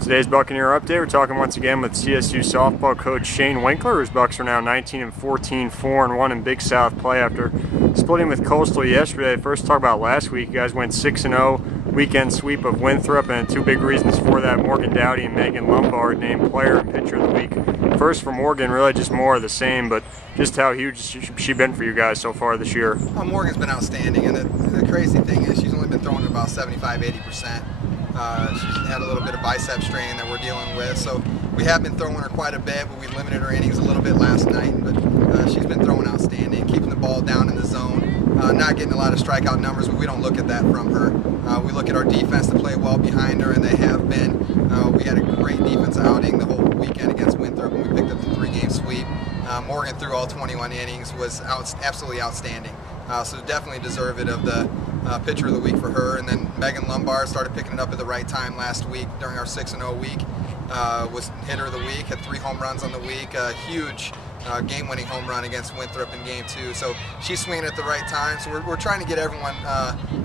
Today's Buccaneer update, we're talking once again with CSU softball coach Shane Winkler, whose Bucs are now 19-14, 4-1 in Big South play after splitting with Coastal yesterday. First, talk about last week. You guys went 6-0, weekend sweep of Winthrop, and two big reasons for that: Morgan Dowdy and Megan Lombard named player and pitcher of the week. First for Morgan, really just more of the same, but just how huge has she been for you guys so far this year? Morgan's been outstanding, and the crazy thing is she's only been throwing about 75-80%. She's had a little bit of bicep strain that we're dealing with, so we have been throwing her quite a bit, but we limited her innings a little bit last night. But she's been throwing outstanding, keeping the ball down in the zone, not getting a lot of strikeout numbers, but we don't look at that from her. We look at our defense to play well behind her, and they have been. We had a great defense outing the whole weekend against Winthrop, and we picked up the 3-game sweep. Morgan threw all 21 innings, was absolutely outstanding. So definitely deserved it of the pitcher of the week for her. And then Megan Lombard started picking it up at the right time last week during our 6-0 week. Was hitter of the week, had 3 home runs on the week, a huge game-winning home run against Winthrop in Game 2. So she's swinging at the right time. So we're trying to get everyone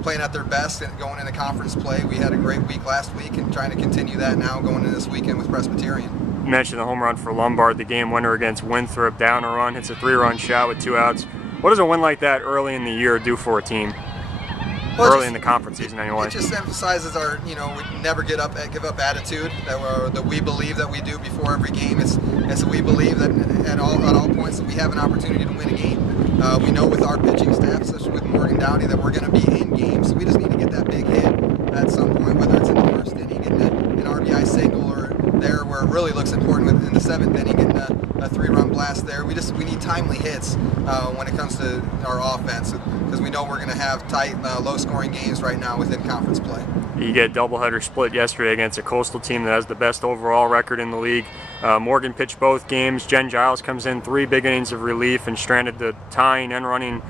playing at their best and going into conference play. We had a great week last week and trying to continue that now going into this weekend with Presbyterian. You mentioned the home run for Lombard, the game winner against Winthrop, down a run, hits a 3-run shot with 2 outs. What does a win like that early in the year do for a team? Well, early in the conference season, anyway. It just emphasizes our, we never give up attitude that we believe that we do before every game. It's we believe that at all points that we have an opportunity to win a game. We know with our pitching staff, especially with Morgan Dowdy, that we're going to be in games. So we just need to get that big hit at some point, whether it's in the first inning, getting an RBI single, or there where it really looks important in the 7th inning, getting a 3-run blast there. We need timely hits when it comes to our offense, because we know we're going to have tight, low-scoring games right now within conference play. You get a doubleheader split yesterday against a Coastal team that has the best overall record in the league. Morgan pitched both games. Jen Giles comes in 3 big innings of relief and stranded the tying and running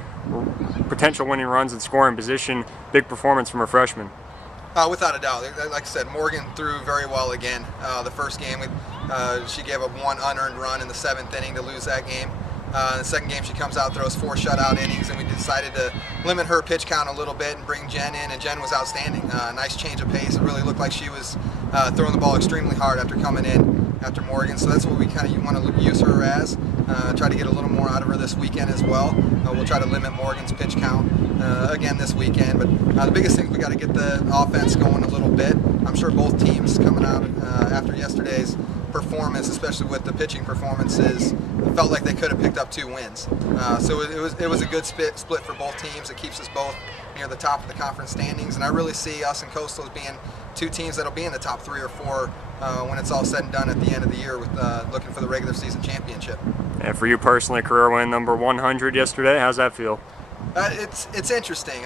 potential winning runs in scoring position. Big performance from her freshman. Without a doubt. Like I said, Morgan threw very well again. The first game, she gave up 1 unearned run in the 7th inning to lose that game. The second game, she comes out, throws 4 shutout innings, and we decided to limit her pitch count a little bit and bring Jen in, and Jen was outstanding. Nice change of pace. It really looked like she was throwing the ball extremely hard after coming in after Morgan, so that's what we kind of want to use her as. Try to get a little more out of her this weekend as well. We'll try to limit Morgan's pitch count again this weekend, but the biggest thing, we got to get the offense going a little bit. I'm sure both teams coming out after yesterday's performance, especially with the pitching performances, felt like they could have picked up 2 wins. So it was a good split for both teams. It keeps us both near the top of the conference standings, and I really see us and Coastal as being 2 teams that'll be in the top 3 or 4 when it's all said and done at the end of the year, with looking for the regular season championship. And for you personally, career win number 100 yesterday, how's that feel? It's interesting.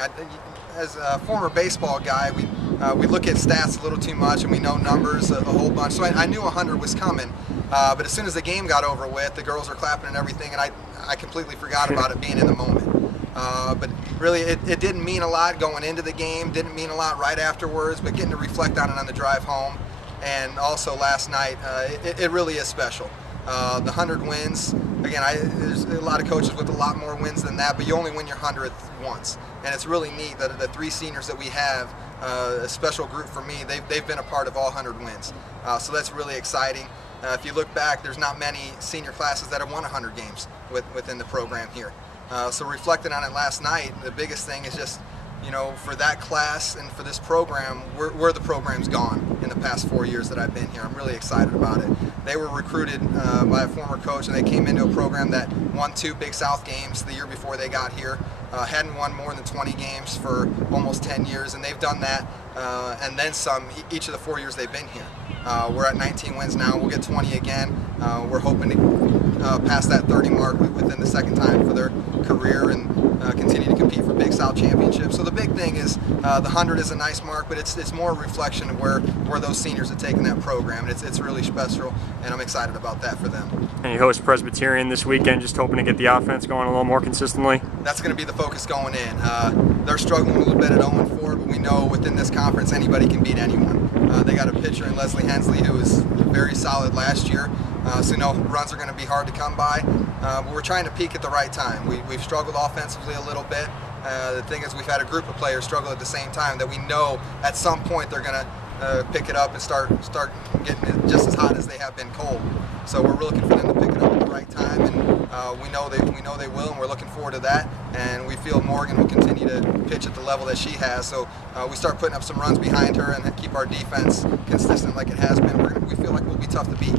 As a former baseball guy, we look at stats a little too much, and we know numbers a whole bunch. So I knew 100 was coming, but as soon as the game got over with, the girls were clapping and everything, and I completely forgot about it being in the moment. But really, it didn't mean a lot going into the game, didn't mean a lot right afterwards, but getting to reflect on it on the drive home, and also last night, it really is special. The 100 wins, again, there's a lot of coaches with a lot more wins than that, but you only win your 100th once. And it's really neat that the 3 seniors that we have, a special group for me, they've been a part of all 100 wins. So that's really exciting. If you look back, there's not many senior classes that have won 100 games within the program here. So reflecting on it last night, the biggest thing is just, for that class and for this program, where the program's gone in the past 4 years that I've been here. I'm really excited about it. They were recruited by a former coach, and they came into a program that won 2 Big South games the year before they got here. Hadn't won more than 20 games for almost 10 years, and they've done that and then some each of the 4 years they've been here. We're at 19 wins now. We'll get 20 again. We're hoping to pass that 30 mark within the second time for their career and continue to compete for Big South championships. So the big thing is the 100 is a nice mark, but it's more a reflection of where those seniors have taken that program. And it's really special, and I'm excited about that for them. And you host Presbyterian this weekend, just hoping to get the offense going a little more consistently? That's going to be the focus going in. They're struggling a little bit at 0-4, but we know within this conference anybody can beat anyone. They got a pitcher in Leslie Hensley who was very solid last year. So runs are going to be hard to come by. But we're trying to peak at the right time. We've struggled offensively a little bit. The thing is, we've had a group of players struggle at the same time that we know at some point they're going to pick it up and start getting it just as hot as they have been cold. So we're looking for them to pick it up at the right time, and we know they will, and we're looking forward to that. And we feel Morgan will continue to pitch at the level that she has. So we start putting up some runs behind her and keep our defense consistent like it has been. We feel like we'll be tough to beat.